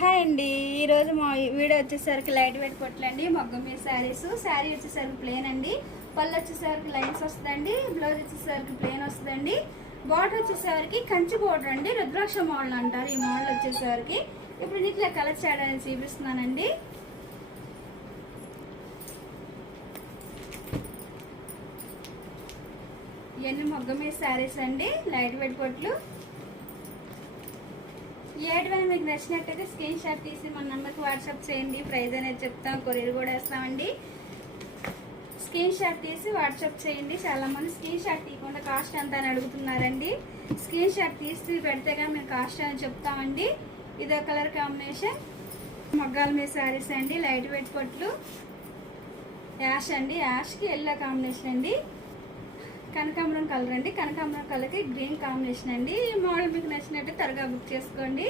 Hi అండి, ఈరోజు మా వీడియో వచ్చేసరికి లైట్ వెయిట్ పొట్లండి. మొగ్గం మీద శారీ వచ్చేసరికి ప్లేన్ అండి. పళ్ళు వచ్చేసరికి లైన్స్ వస్తుందండి. బ్లౌజ్ వచ్చేసరికి ప్లేన్ వస్తుందండి. బార్డర్ వచ్చేసరికి కంచి బార్డర్ అండి. రుద్రాక్ష మోడల్ అంటారు ఈ మోడల్ వచ్చేసరికి. ఇప్పుడు నీటిలో కలర్ చేయడానికి చూపిస్తున్నానండి. ఇవన్నీ మొగ్గం మీద శారీస్ అండి, లైట్ వెయిట్ పొట్లు. ఏడువైనా మీకు నచ్చినట్టయితే స్క్రీన్ షాట్ తీసి మన నెంబర్కి వాట్సాప్ చేయండి. ప్రైజ్ అనేది చెప్తాం, కొరియర్ కూడా వేస్తామండి. స్క్రీన్ షాట్ తీసి వాట్సాప్ చేయండి. చాలామంది స్క్రీన్ షాట్ తీయకుండా కాస్ట్ ఎంత అని అడుగుతున్నారండి. స్క్రీన్ షాట్ తీసి పెడితేగా మేము కాస్ట్ అని చెప్తామండి. ఇదో కలర్ కాంబినేషన్ మొగ్గాల మీద శారీస్ అండి, లైట్ వెయిట్ పొట్లు. యాష్ అండి, యాష్కి ఎల్లో కాంబినేషన్ అండి. కనకాంబరం కలర్ అండి, కనకాంబరం కలర్కి గ్రీన్ కాంబినేషన్ అండి. ఈ మోడల్ మీకు నచ్చినట్టు త్వరగా బుక్ చేసుకోండి.